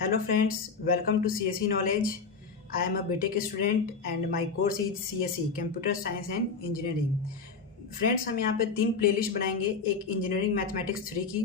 Hello friends, welcome to CSE Knowledge. I am a BTech student and my course is CSE Computer Science and Engineering. Friends हम यहाँ पे 3 playlist बनाएंगे, एक engineering mathematics 3 की,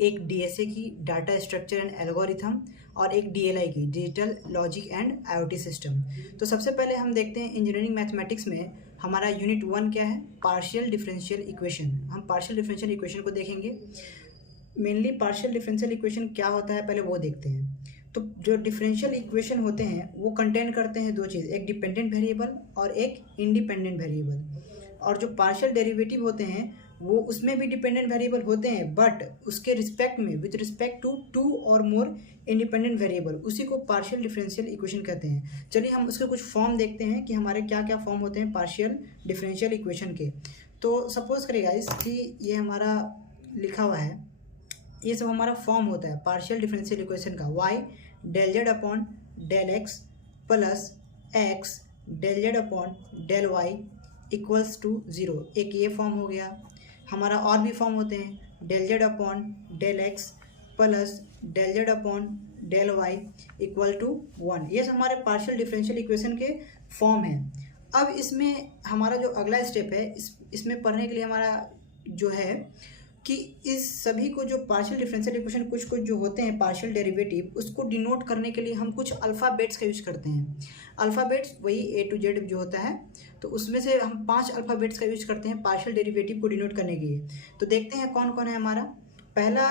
एक DSA की data structure and algorithm और एक DLI की digital logic and IoT system. तो सबसे पहले हम देखते हैं इंजीनियरिंग मैथमेटिक्स में हमारा यूनिट 1 क्या है, पार्शियल डिफरेंशियल इक्वेशन। हम पार्शियल डिफरेंशियल इक्वेशन को देखेंगे। मेनली पार्शियल डिफरेंशियल इक्वेशन क्या होता है पहले वो देखते हैं। तो जो डिफरेंशियल इक्वेशन होते हैं वो कंटेन करते हैं दो चीज़, एक डिपेंडेंट वेरिएबल और एक इंडिपेंडेंट वेरिएबल। और जो पार्शियल डेरिवेटिव होते हैं वो उसमें भी डिपेंडेंट वेरिएबल होते हैं, बट उसके रिस्पेक्ट में विद रिस्पेक्ट टू 2 और मोर इंडिपेंडेंट वेरिएबल, उसी को पार्शियल डिफरेंशियल इक्वेशन कहते हैं। चलिए हम उसके कुछ फॉर्म देखते हैं कि हमारे क्या क्या फॉर्म होते हैं पार्शियल डिफरेंशियल इक्वेशन के। तो सपोज करेगा कि ये हमारा लिखा हुआ है, ये सब हमारा फॉर्म होता है पार्शियल डिफरेंशियल इक्वेशन का। y del Z upon del x plus x del Z upon del y equals to 0। एक ये फॉर्म हो गया। हमारा और भी फॉर्म होते हैं, del Z upon del x plus del Z upon del y equal to 1। ये सब हमारे पार्शियल डिफरेंशियल इक्वेशन के फॉर्म हैं। अब इसमें हमारा जो अगला स्टेप है, इसमें पढ़ने के लिए हमारा जो है कि इस सभी को जो पार्शियल डिफरेंशियल इक्वेशन कुछ जो होते हैं पार्शियल डेरिवेटिव, उसको डिनोट करने के लिए हम कुछ अल्फ़ाबेट्स का यूज करते हैं। अल्फ़ाबेट्स वही A to Z जो होता है, तो उसमें से हम 5 अल्फ़ाबेट्स का यूज करते हैं पार्शियल डेरिवेटिव को डिनोट करने के लिए। तो देखते हैं कौन कौन है। हमारा पहला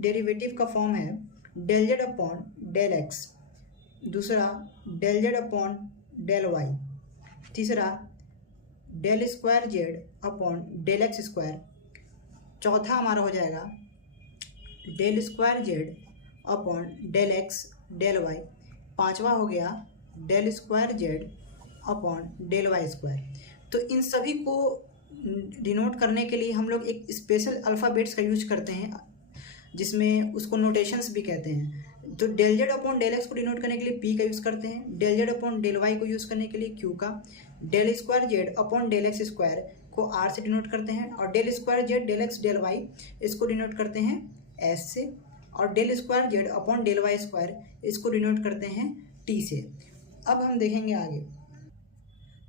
डेरिवेटिव का फॉर्म है del Z upon del X, दूसरा del Z upon del Y, तीसरा del square Z upon del x square, चौथा हमारा हो जाएगा del square Z upon del x del Y, पांचवा हो गया del square Z upon del Y square. तो इन सभी को डिनोट करने के लिए हम लोग एक स्पेशल अल्फ़ाबेट्स का यूज करते हैं, जिसमें उसको नोटेशंस भी कहते हैं। तो del Z upon del x को डिनोट करने के लिए P का यूज़ करते हैं, del Z upon del y को यूज़ करने के लिए Q का, del square Z upon del x square को R से डिनोट करते हैं, और del square z del x del y इसको डिनोट करते हैं S से, और del square Z upon del Y square इसको डिनोट करते हैं T से। अब हम देखेंगे आगे,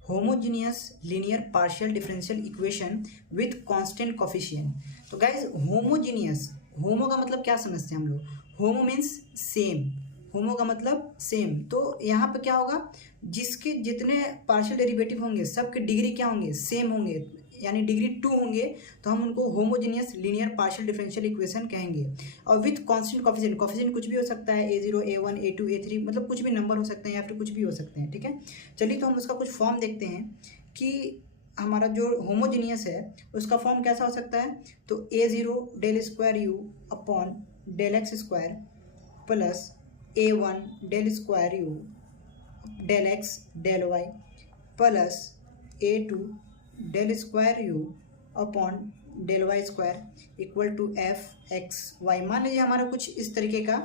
homogeneous linear partial differential equation with constant coefficient. तो गाइज होमोजीनियस, होमो का मतलब क्या समझते हैं हम लोग, होमो मीन्स सेम, होमो का मतलब सेम। तो यहाँ पे क्या होगा, जिसके जितने पार्शियल डेरिवेटिव होंगे सबके डिग्री क्या होंगे, सेम होंगे, यानी डिग्री 2 होंगे, तो हम उनको homogeneous linear partial differential equation कहेंगे। और विथ कांस्टेंट कोफिशिएंट, कोफिशिएंट कुछ भी हो सकता है, A0 A1 A2 A3, मतलब कुछ भी नंबर हो सकते हैं या फिर कुछ भी हो सकते हैं। ठीक है, चलिए तो हम उसका कुछ फॉर्म देखते हैं कि हमारा जो होमोजीनियस है उसका फॉर्म कैसा हो सकता है। तो A0 del square u upon del x square plus A1 del square u del x del y plus A2 del square u upon del Y square equal to f x y. मान लीजिए हमारा कुछ इस तरीके का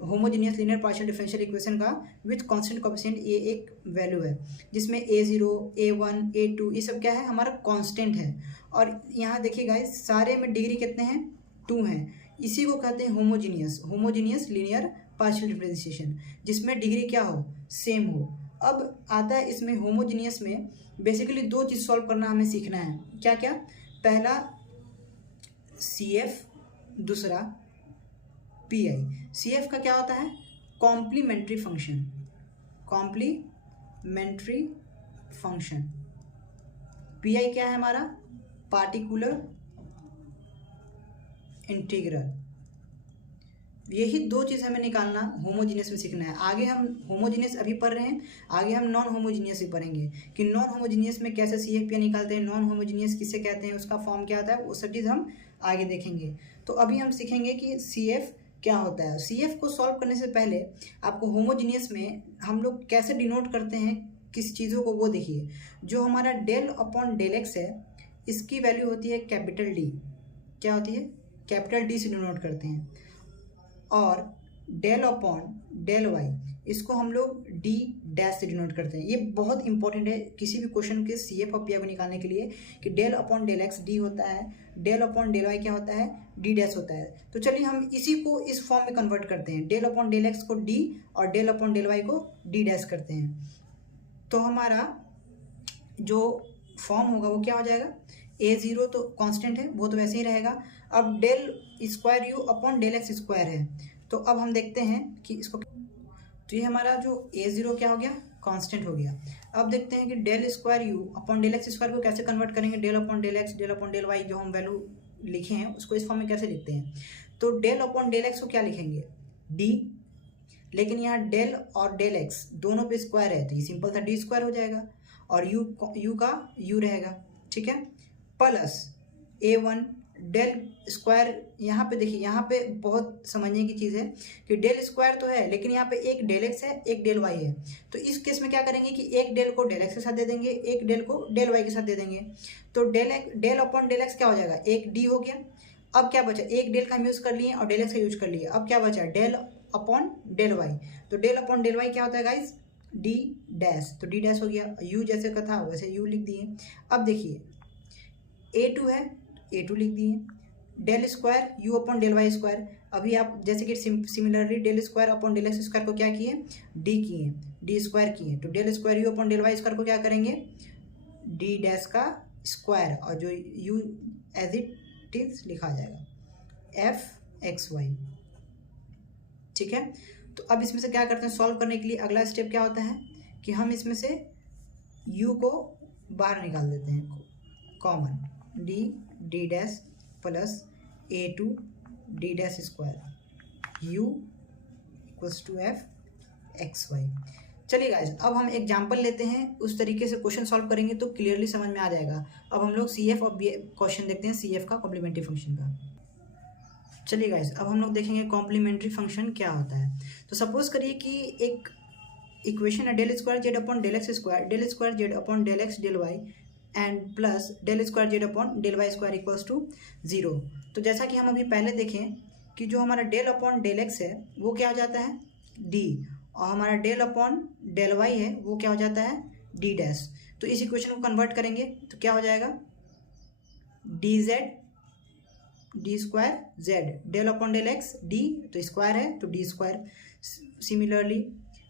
homogeneous linear partial differential equation का with constant coefficient ये एक वैल्यू है, जिसमें A0 A1 A2 ये सब क्या है, हमारा कांस्टेंट है। और यहाँ देखिए गाइस, सारे में डिग्री कितने हैं, 2 हैं। इसी को कहते हैं homogeneous, homogeneous linear partial differentiation, जिसमें डिग्री क्या हो, सेम हो। अब आता है इसमें होमोजीनियस में बेसिकली 2 चीज़ सॉल्व करना हमें सीखना है। क्या क्या, पहला CF, दूसरा PI। CF का क्या होता है, complementary function, complementary function. PI क्या है हमारा, पार्टिकुलर इंटीग्रल। यही 2 चीज़ हमें निकालना होमोजीनियस में सीखना है। आगे हम होमोजीनियस अभी पढ़ रहे हैं, आगे हम नॉन होमोजीनियस भी पढ़ेंगे कि नॉन होमोजीनियस में कैसे CF PI निकालते हैं, नॉन होमोजीनियस किसे कहते हैं, उसका फॉर्म क्या होता है, वो सब चीज़ हम आगे देखेंगे। तो अभी हम सीखेंगे कि CF क्या होता है। CF को सॉल्व करने से पहले आपको होमोजीनियस में हम लोग कैसे डिनोट करते हैं किस चीज़ों को, वो देखिए। जो हमारा डेल अपॉन डेल एक्स है, इसकी वैल्यू होती है कैपिटल D। क्या होती है, कैपिटल D से डिनोट करते हैं। और डेल अपॉन डेल वाई, इसको हम लोग डी डैश से डिनोट करते हैं। ये बहुत इंपॉर्टेंट है किसी भी क्वेश्चन के सी एफ और पी आई को निकालने के लिए कि del upon del x d होता है, डेल अपॉन डेल वाई क्या होता है, डी डैश होता है। तो चलिए हम इसी को इस फॉर्म में कन्वर्ट करते हैं, डेल अपॉन डेल एक्स को डी और डेल अपॉन डेल वाई को डी डैश करते हैं। तो हमारा जो फॉर्म होगा वो क्या हो जाएगा, ए जीरो तो कांस्टेंट है वो तो वैसे ही रहेगा। अब del square u upon del x square है, तो अब हम देखते हैं कि इसको, तो ये हमारा जो ए जीरो क्या हो गया, कांस्टेंट हो गया। अब देखते हैं कि del square u upon del x square को कैसे कन्वर्ट करेंगे, del upon del x, del upon del y जो हम वैल्यू लिखे हैं उसको इस फॉर्म में कैसे लिखते हैं। तो डेल अपॉन डेल एक्स को क्या लिखेंगे, डी, लेकिन यहाँ डेल और डेल एक्स दोनों पे स्क्वायर है तो ये सिंपल सा डी स्क्वायर हो जाएगा, और यू का यू रहेगा, ठीक है, प्लस ए वन डेल स्क्वायर। यहाँ पे देखिए, यहाँ पे बहुत समझने की चीज़ है कि डेल स्क्वायर तो है लेकिन यहाँ पे एक डेल एक्स है एक डेल वाई है, तो इस केस में क्या करेंगे कि एक डेल को डेल एक्स के साथ दे देंगे, एक डेल को डेल वाई के साथ दे देंगे। तो डेल अपॉन डेल एक्स क्या हो जाएगा, एक डी हो गया। अब क्या बचा, एक डेल का हम यूज़ कर लिए और डेल एक्स का यूज कर लिए, अब क्या बचा, डेल अपॉन डेल वाई। तो डेल अपॉन डेल वाई क्या होता है गाइज, डी डैश, तो डी डैश हो गया, यू जैसे का था वैसे यू लिख दिए। अब देखिए ए टू है, ए टू लिख दिए, del square u upon del Y square, अभी आप जैसे कि similarly del square upon del x square को क्या किए, डी किए, डी स्क्वायर किए, तो del square u upon del Y square को क्या करेंगे, डी डैश का स्क्वायर, और जो यू एज इट इज लिखा जाएगा एफ एक्स वाई, ठीक है। तो अब इसमें से क्या करते हैं, सॉल्व करने के लिए अगला स्टेप क्या होता है कि हम इसमें से u को बाहर निकाल देते हैं, common, d d dash plus A two d dash square, u equals to f x y. चलिए गाइस, अब हम एग्जाम्पल लेते हैं, उस तरीके से क्वेश्चन सॉल्व करेंगे तो क्लियरली समझ में आ जाएगा। अब हम लोग सी एफ और बी क्वेश्चन देखते हैं, सी एफ का कॉम्प्लीमेंट्री फंक्शन का। चलिए गाइस, अब हम लोग देखेंगे कॉम्प्लीमेंट्री फंक्शन क्या होता है। तो सपोज करिए कि एक इक्वेशन है del square Z upon del x square, del square Z upon del x del y and plus del square Z upon del Y square equals to 0। तो जैसा कि हम अभी पहले देखें कि जो हमारा डेल अपॉन डेल एक्स है वो क्या हो जाता है, डी, और हमारा डेल अपॉन डेल वाई है वो क्या हो जाता है, डी डैश। तो इस इक्वेशन को कन्वर्ट करेंगे तो क्या हो जाएगा, d z d square z, del upon del x d तो स्क्वायर है तो डी स्क्वायर। सिमिलरली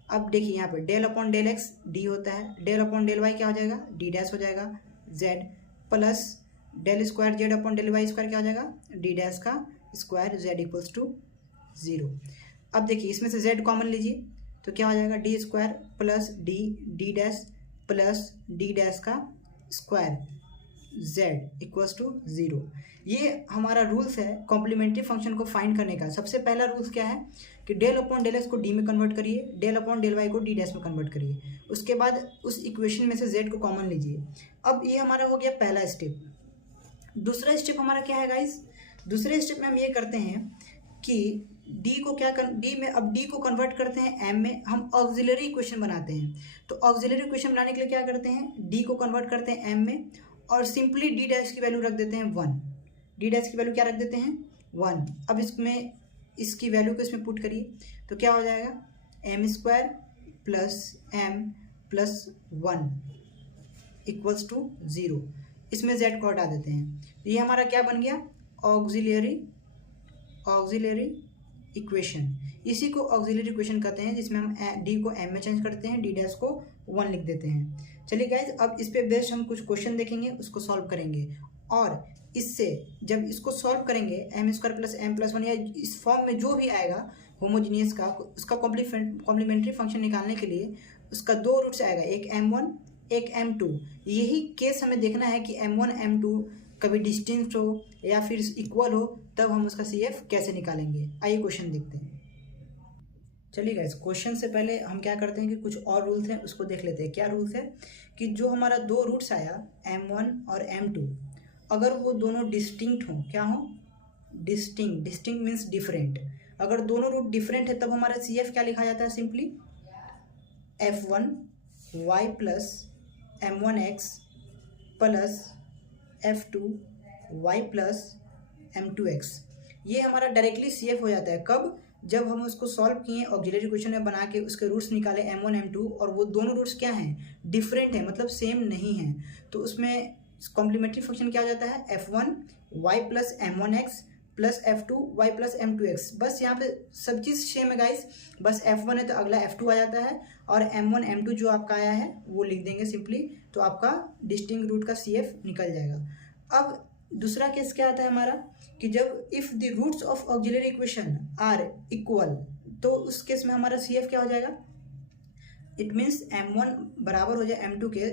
अब देखिए यहाँ पे del upon del x d होता है, डेल अपॉन डेल वाई क्या हो जाएगा, डी डैश हो जाएगा Z, plus del square Z upon del Y square क्या हो जाएगा, डी डैश का स्क्वायर जेड इक्वल्स टू 0। अब देखिए इसमें से जेड कॉमन लीजिए तो क्या हो जाएगा, D square plus D d dash plus D dash का स्क्वायर z इक्वल्स टू 0। ये हमारा रूल्स है कॉम्प्लीमेंट्री फंक्शन को फाइंड करने का। सबसे पहला रूल्स क्या है कि डेल अपॉन डेल एक्स को डी में कन्वर्ट करिए, डेल अपॉन डेल वाई को डी डैश में कन्वर्ट करिए, उसके बाद उस इक्वेशन में से z को कॉमन लीजिए। अब ये हमारा हो गया पहला स्टेप। दूसरा स्टेप हमारा क्या है गाइस, दूसरे स्टेप में हम ये करते हैं कि डी को क्या कर, डी में अब डी को कन्वर्ट करते हैं एम में, हम ऑक्सिलरी इक्वेशन बनाते हैं। तो ऑक्सिलरी इक्वेशन बनाने के लिए क्या करते हैं, डी को कन्वर्ट करते हैं एम में और सिंपली डी डैश की वैल्यू रख देते हैं 1, डी डैश की वैल्यू क्या रख देते हैं 1। अब इसमें इसकी वैल्यू को इसमें पुट करिए तो क्या हो जाएगा, M square plus M plus 1 equals to 0। इसमें z को हटा देते हैं तो ये हमारा क्या बन गया, ऑक्सिलरी इक्वेशन। इसी को ऑक्सिलरी इक्वेशन कहते हैं जिसमें हम डी को एम में चेंज करते हैं, डी डैश को 1 लिख देते हैं। चलिए गाइज, अब इस पे बेस्ड हम कुछ क्वेश्चन देखेंगे, उसको सॉल्व करेंगे और इससे जब इसको सॉल्व करेंगे M square plus M plus 1 या इस फॉर्म में जो भी आएगा होमोजीनियस का, उसका कॉम्प्लीमेंट्री फंक्शन निकालने के लिए उसका 2 रूट्स आएगा, एक m1 एक m2। यही केस हमें देखना है कि m1 m2 कभी डिस्टिंक्ट हो या फिर इक्वल हो, तब हम उसका CF कैसे निकालेंगे। आइए क्वेश्चन देखते हैं। चलिए गाइस, क्वेश्चन से पहले हम क्या करते हैं कि कुछ और रूल्स हैं उसको देख लेते हैं। क्या रूल्स है कि जो हमारा 2 रूट्स आया m1 और m2, अगर वो दोनों डिस्टिंक्ट हों, क्या हो, डिस्टिंक्ट मीन्स डिफरेंट। अगर दोनों रूट डिफरेंट है तब हमारा CF क्या लिखा जाता है, simply f1 y plus m1x plus f2 y plus m2x। ये हमारा डायरेक्टली CF हो जाता है कब, जब हम उसको सॉल्व किए ऑक्सिलरी इक्वेशन में बना के उसके रूट्स निकाले m1 m2 और वो दोनों रूट्स क्या हैं, डिफरेंट हैं, मतलब सेम नहीं हैं, तो उसमें कॉम्प्लीमेंट्री फंक्शन क्या हो जाता है, f1 y plus m1x plus f2 y plus m2x। बस यहाँ पे सब चीज़ सेम है गाइस, बस f1 है तो अगला f2 आ जाता है और m1 m2 जो आपका आया है वो लिख देंगे सिंपली, तो आपका डिस्टिंक्ट रूट का CF निकल जाएगा। अब दूसरा केस क्या आता है हमारा कि जब if the roots of auxiliary equation are equal, तो उस केस में हमारा CF क्या हो जाएगा, इट मीन्स m1 बराबर हो जाए m2 के,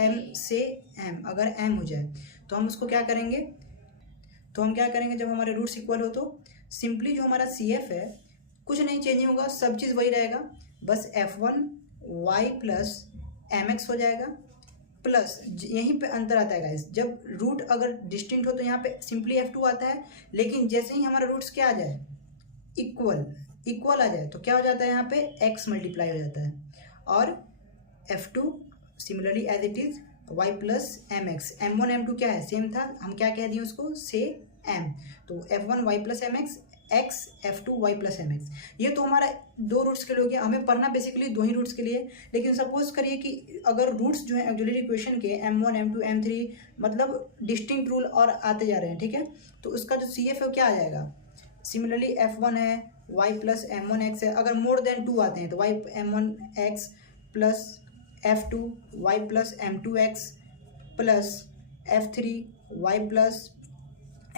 m से m, अगर m हो जाए तो हम उसको क्या करेंगे, तो हम क्या करेंगे जब हमारे रूट्स इक्वल हो तो सिंपली जो हमारा CF है कुछ नहीं चेंज होगा, सब चीज़ वही रहेगा, बस f1 y प्लस mx हो जाएगा, प्लस यहीं पे अंतर आता है गाइस, जब रूट अगर डिस्टिंक्ट हो तो यहाँ पे सिंपली f2 आता है, लेकिन जैसे ही हमारा रूट्स क्या आ जाए, इक्वल आ जाए, तो क्या हो जाता है यहाँ पे x मल्टीप्लाई हो जाता है, और f2 similarly as it is y plus mx, m1 m2 क्या है, सेम था, हम क्या कह दिए उसको, से m, तो f1 y plus mx x f2 y plus mx। ये तो हमारा दो रूट्स के लिए हो गया, हमें पढ़ना बेसिकली दो ही रूट्स के लिए, लेकिन सपोज करिए कि अगर रूट्स जो है ऑक्सिलरी इक्वेशन के m1 m2 m3 मतलब डिस्टिंक्ट रूल और आते जा रहे हैं, ठीक है, तो उसका जो CF है क्या आ जाएगा, सिमिलरली f1 है y प्लस m1x है, अगर मोर देन 2 आते हैं तो y m1x plus f2 y plus m2x plus f3 y plus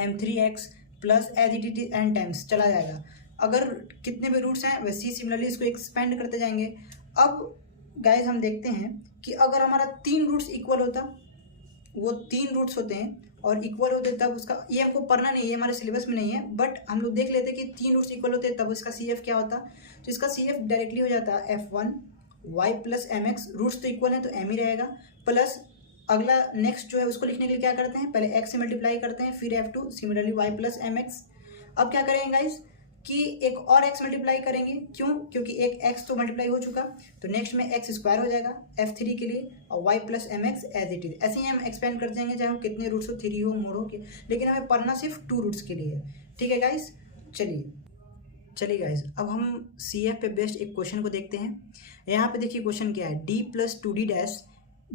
m3x plus as it is N times चला जाएगा। अगर कितने भी रूट्स हैं वैसे ही सिमिलरली इसको एक्सपेंड करते जाएंगे। अब गाइज हम देखते हैं कि अगर हमारा 3 रूट्स इक्वल होता, वो 3 रूट्स होते हैं और इक्वल होते तब उसका, ये हमको पढ़ना नहीं है, हमारे सिलेबस में नहीं है, बट हम लोग देख लेते कि 3 रूट्स इक्वल होते तब इसका CF क्या होता, तो इसका CF डायरेक्टली हो जाता f1 y plus mx, roots तो इक्वल हैं तो m ही रहेगा, प्लस अगला नेक्स्ट जो है उसको लिखने के लिए क्या करते हैं, पहले x से मल्टीप्लाई करते हैं, फिर f2 similarly y plus mx। अब क्या करेंगे गाइस कि एक और x मल्टीप्लाई करेंगे, क्यों, क्योंकि एक x तो मल्टीप्लाई हो चुका, तो नेक्स्ट में x स्क्वायर हो जाएगा f3 के लिए और y plus mx as it is. ऐसे ही हम एक्सपेंड करते जाएंगे, चाहे वो कितने रूट्स हो, 3 हो, मोर हो, लेकिन हमें पढ़ना सिर्फ 2 रूट्स के लिए, ठीक है गाइस। चलिए गाइस, अब हम CF पे बेस्ड एक क्वेश्चन को देखते हैं। यहाँ पे देखिए क्वेश्चन क्या है, d plus 2d dash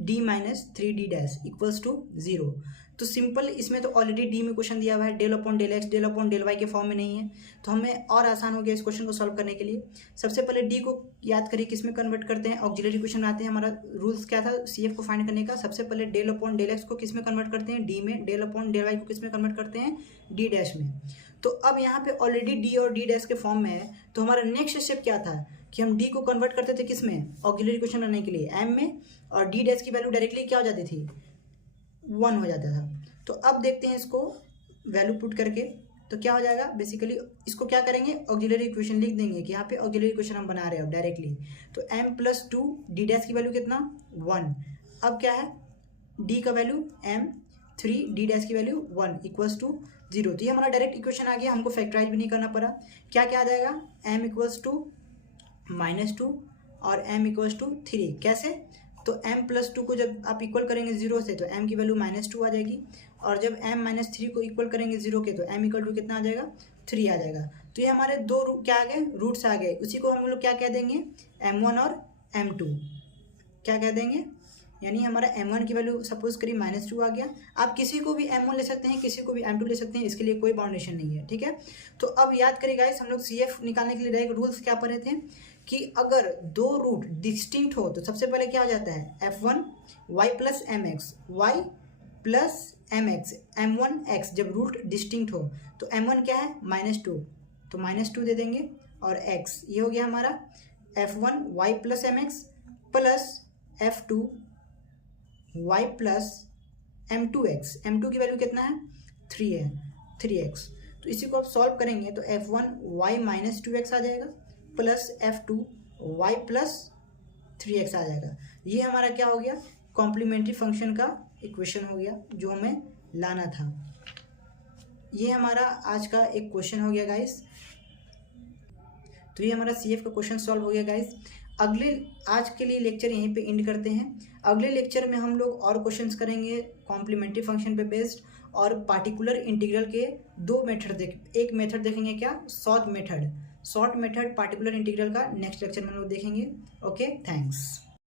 d minus 3d dash equals to 0। तो सिंपल, इसमें तो ऑलरेडी d में क्वेश्चन दिया हुआ है, del upon del x, del upon del Y के फॉर्म में नहीं है, तो हमें और आसान हो गया इस क्वेश्चन को सॉल्व करने के लिए। सबसे पहले d को याद करिए किस में कन्वर्ट करते हैं, ऑक्सिलरी इक्वेशन आते हैं, हमारा रूल्स क्या था CF को फाइंड करने का, सबसे पहले डेल अपॉन डेल एक्स को किस में कन्वर्ट करते हैं, d में, डेल अपॉन डेल वाई को किस में कन्वर्ट करते हैं, d डैश में। तो अब यहाँ पे ऑलरेडी d और d डैश के फॉर्म में है, तो हमारा नेक्स्ट स्टेप क्या था कि हम d को कन्वर्ट करते थे किस में, ऑक्सिलरी इक्वेशन लाने के लिए m में, और d डैश की वैल्यू डायरेक्टली क्या हो जाती थी, 1 हो जाता था। तो अब देखते हैं इसको वैल्यू पुट करके, तो क्या हो जाएगा, बेसिकली इसको क्या करेंगे, ऑक्सिलरी इक्वेशन लिख देंगे कि यहाँ पे ऑक्सिलरी इक्वेशन हम बना रहे हैं अब डायरेक्टली, तो m प्लस 2 d डैश की वैल्यू कितना, 1। अब क्या है, d का वैल्यू m3, d डैश की वैल्यू 1 इक्वल्स टू 0। तो ये हमारा डायरेक्ट इक्वेशन आ गया, हमको फैक्टराइज भी नहीं करना पड़ा। क्या क्या आ जाएगा, m इक्वल्स टू -2 और m इक्वल्स टू 3। कैसे, तो m प्लस 2 को जब आप इक्वल करेंगे 0 से तो m की वैल्यू -2 आ जाएगी, और जब m -3 को इक्वल करेंगे 0 के तो m इक्वल टू कितना आ जाएगा, 3 आ जाएगा। तो ये हमारे दो क्या आ गए, रूट्स आ गए, उसी को हम लोग क्या कह देंगे, m1 और m2 क्या कह देंगे, यानी हमारा m1 की वैल्यू सपोज करिए -2 आ गया। आप किसी को भी m1 ले सकते हैं, किसी को भी m2 ले सकते हैं, इसके लिए कोई बाउंडेशन नहीं है, ठीक है। तो अब याद करिए गाइस, हम लोग CF निकालने के लिए डायरेक्ट रूल्स क्या पढ़े थे कि अगर दो रूट डिस्टिंक्ट हो तो सबसे पहले क्या हो जाता है, f1 y plus mx, y plus mx, m1x, जब रूट डिस्टिंक्ट हो तो m1 क्या है, -2, तो -2 दे देंगे, और x ये हो गया हमारा f1 y plus mx plus f2 y plus m2x, m2 की वैल्यू कितना है, 3 है, 3x। तो इसी को आप सॉल्व करेंगे तो f1 y माइनस 2x आ जाएगा plus f2 y plus 3x आ जाएगा। ये हमारा क्या हो गया, कॉम्प्लीमेंट्री फंक्शन का इक्वेशन हो गया जो हमें लाना था। ये हमारा आज का एक क्वेश्चन हो गया गाइस। तो ये हमारा CF का क्वेश्चन सॉल्व हो गया गाइस। आज के लिए लेक्चर यहीं पे एंड करते हैं। अगले लेक्चर में हम लोग और क्वेश्चंस करेंगे कॉम्प्लीमेंट्री फंक्शन पे बेस्ड, और पार्टिकुलर इंटीग्रल के 2 मेथड एक मेथड देखेंगे, क्या, solve method. Short method particular integral का नेक्स्ट लेक्चर में हम लोग देखेंगे। Okay, thanks.